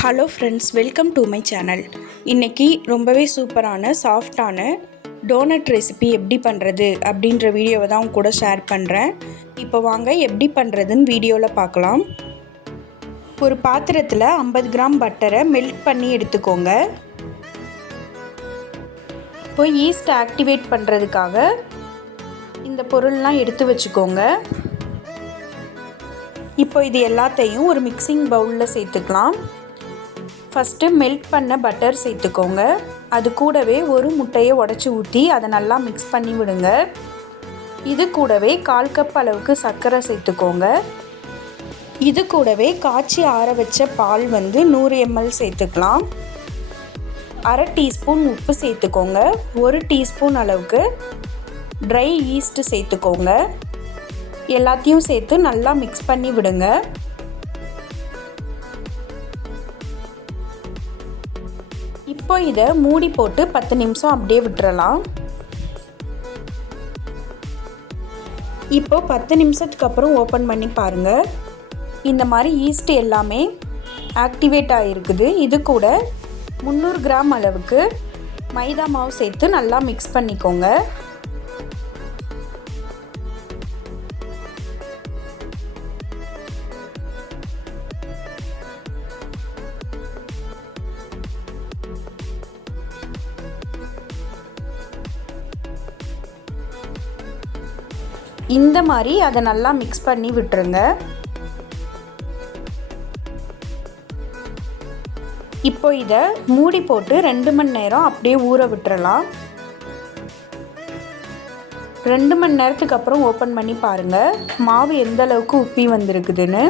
Hello friends, welcome to my channel. இன்றைக்கி ரொம்பவே சூப்பரான சாஃப்டான டோனட் ரெசிபி எப்படி பண்ணுறது அப்படின்ற வீடியோவை தான் கூட ஷேர் பண்ணுறேன். இப்போ வாங்க எப்படி பண்ணுறதுன்னு வீடியோவில் பார்க்கலாம். ஒரு பாத்திரத்தில் 50 கிராம் பட்டரை மெல்ட் பண்ணி எடுத்துக்கோங்க. இப்போ ஈஸ்ட் ஆக்டிவேட் பண்ணுறதுக்காக இந்த பொருள்லாம் எடுத்து வச்சுக்கோங்க. இப்போ இது எல்லாத்தையும் ஒரு மிக்சிங் பவுலில் சேர்த்துக்கலாம். ஃபஸ்ட்டு மெல்ட் பண்ண பட்டர் சேர்த்துக்கோங்க. அது கூடவே ஒரு முட்டையை உடச்சி ஊற்றி அதை நல்லா மிக்ஸ் பண்ணி விடுங்க. இது கூடவே 1/4 கப் அளவுக்கு சர்க்கரை சேர்த்துக்கோங்க. இது கூடவே காய்ச்சி ஆற வச்ச பால் 100 ml சேர்த்துக்கலாம். 1/2 டீஸ்பூன் உப்பு சேர்த்துக்கோங்க. 1 டீஸ்பூன் அளவுக்கு ட்ரை ஈஸ்ட் சேர்த்துக்கோங்க. எல்லாத்தையும் சேர்த்து நல்லா மிக்ஸ் பண்ணி விடுங்க. இப்போ இதை மூடி போட்டு 10 நிமிஷம் அப்படியே விட்டுறலாம். இப்போ 10 நிமிஷத்துக்கு அப்புறம் ஓப்பன் பண்ணி பாருங்கள். இந்த மாதிரி ஈஸ்ட் எல்லாமே ஆக்டிவேட் ஆகிருக்குது. இது கூட 300 கிராம் அளவுக்கு மைதா மாவு சேர்த்து நல்லா மிக்ஸ் பண்ணிக்கோங்க. இந்த மாதிரி அதை நல்லா மிக்ஸ் பண்ணி விட்டுருங்க. இப்போ இதை மூடி போட்டு 2 மணி நேரம் அப்படியே ஊற விட்டுறலாம். 2 மணி நேரத்துக்கு அப்புறம் ஓப்பன் பண்ணி பாருங்கள் மாவு எந்த அளவுக்கு உப்பி வந்திருக்குதுன்னு.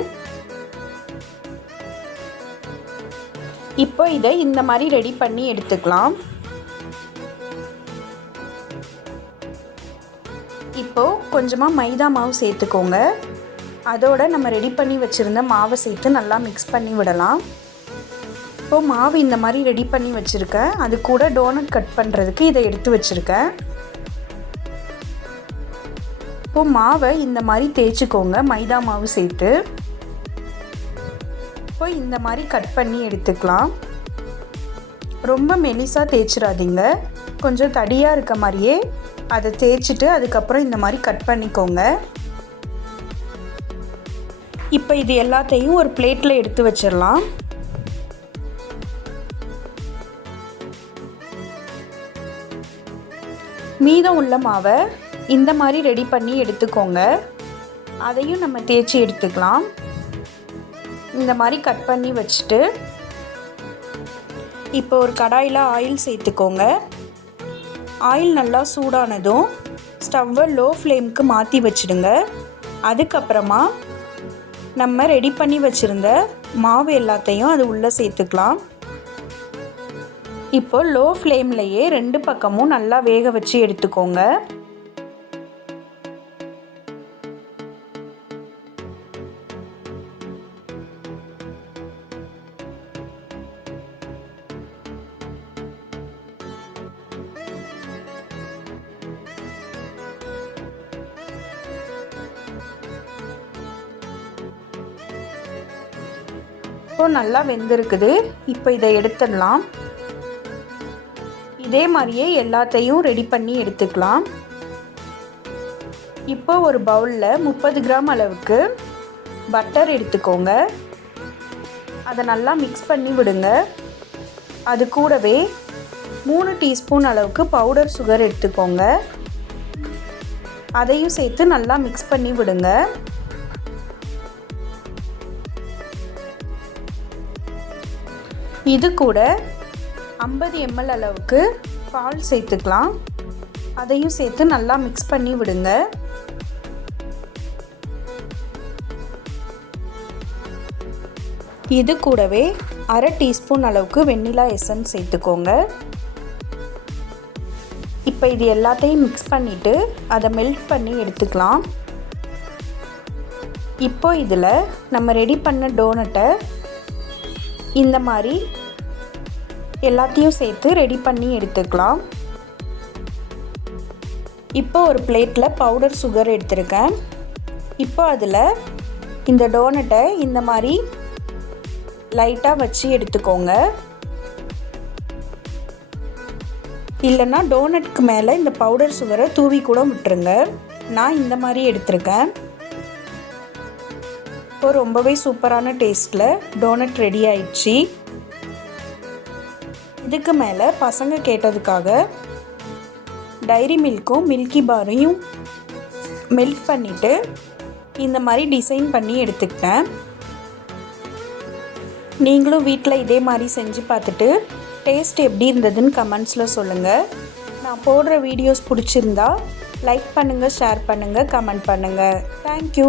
இப்போ இதை இந்த மாதிரி ரெடி பண்ணி எடுத்துக்கலாம். இப்போது கொஞ்சமாக மைதா மாவு சேர்த்துக்கோங்க. அதோடு நம்ம ரெடி பண்ணி வச்சுருந்த மாவை சேர்த்து நல்லா மிக்ஸ் பண்ணி விடலாம். இப்போது மாவு இந்த மாதிரி ரெடி பண்ணி வச்சுருக்கேன். அது கூட டோனட் கட் பண்ணுறதுக்கு இதை எடுத்து வச்சுருக்கேன். இப்போது மாவை இந்த மாதிரி தேய்ச்சிக்கோங்க மைதா மாவு சேர்த்து. இப்போ இந்த மாதிரி கட் பண்ணி எடுத்துக்கலாம். ரொம்ப மெலிசாக தேய்ச்சிடாதீங்க. கொஞ்சம் தடியாக இருக்க மாதிரியே அதை தேய்ச்சிட்டு அதுக்கப்புறம் இந்த மாதிரி கட் பண்ணிக்கோங்க. இப்போ இது எல்லாத்தையும் ஒரு பிளேட்டில் எடுத்து வச்சிடலாம். மீதம் உள்ள மாவை இந்த மாதிரி ரெடி பண்ணி எடுத்துக்கோங்க. அதையும் நம்ம தேய்ச்சி எடுத்துக்கலாம். இந்த மாதிரி கட் பண்ணி வச்சுட்டு இப்போ ஒரு கடாயில் ஆயில் சேர்த்துக்கோங்க. ஆயில் நல்லா சூடானதும் ஸ்டவ்வை லோ ஃப்ளேமுக்கு மாற்றி வச்சுடுங்க. அதுக்கப்புறமா நம்ம ரெடி பண்ணி வச்சுருந்த மாவு எல்லாத்தையும் அது உள்ளே சேர்த்துக்கலாம். இப்போ லோ ஃப்ளேம்லையே 2 பக்கமும் நல்லா வேக வச்சு எடுத்துக்கோங்க. இப்போ நல்லா வெந்திருக்குது. இப்போ இதை எடுத்துடலாம். இதே மாதிரியே எல்லாத்தையும் ரெடி பண்ணி எடுத்துக்கலாம். இப்போ ஒரு பவுலில் 30 கிராம் அளவுக்கு பட்டர் எடுத்துக்கோங்க. அதை நல்லா மிக்ஸ் பண்ணி விடுங்க. அது கூடவே 3 டீஸ்பூன் அளவுக்கு பவுடர் சுகர் எடுத்துக்கோங்க. அதையும் சேர்த்து நல்லா மிக்ஸ் பண்ணி விடுங்க. இது கூட 50 ml அளவுக்கு பால் சேர்த்துக்கலாம். அதையும் சேர்த்து நல்லா மிக்ஸ் பண்ணி விடுங்க. இது கூடவே 1/2 டீஸ்பூன் அளவுக்கு வெண்ணிலா எசன்ஸ் சேர்த்துக்கோங்க. இப்போ இது எல்லாத்தையும் மிக்ஸ் பண்ணிவிட்டு அதை மெல்ட் பண்ணி எடுத்துக்கலாம். இப்போ இதில் நம்ம ரெடி பண்ண டோனட்டை இந்த மாதிரி எல்லாத்தையும் சேர்த்து ரெடி பண்ணி எடுத்துக்கலாம். இப்போ ஒரு பிளேட்டில் பவுடர் சுகர் எடுத்திருக்கேன். இப்போ அதில் இந்த டோனட்டை இந்த மாதிரி லைட்டாக வச்சு எடுத்துக்கோங்க. இல்லைன்னா டோனட்க்கு மேலே இந்த பவுடர் சுகரை தூவி கூட விட்டுருங்க. நான் இந்த மாதிரி எடுத்திருக்கேன். இப்போ ரொம்பவே சூப்பரான டேஸ்ட்டில் டோனட் ரெடி ஆயிடுச்சு. இதுக்கு மேலே பசங்க கேட்டதுக்காக டைரி மில்க்கும் மில்கி பாரையும் மெல்ட் பண்ணிவிட்டு இந்த மாதிரி டிசைன் பண்ணி எடுத்துக்கிட்டேன். நீங்களும் வீட்டில் இதே மாதிரி செஞ்சு பார்த்துட்டு டேஸ்ட் எப்படி இருந்ததுன்னு கமெண்ட்ஸில் சொல்லுங்கள். நான் போடுற வீடியோஸ் பிடிச்சிருந்தா லைக் பண்ணுங்கள், ஷேர் பண்ணுங்கள், கமெண்ட் பண்ணுங்கள். தேங்க்யூ.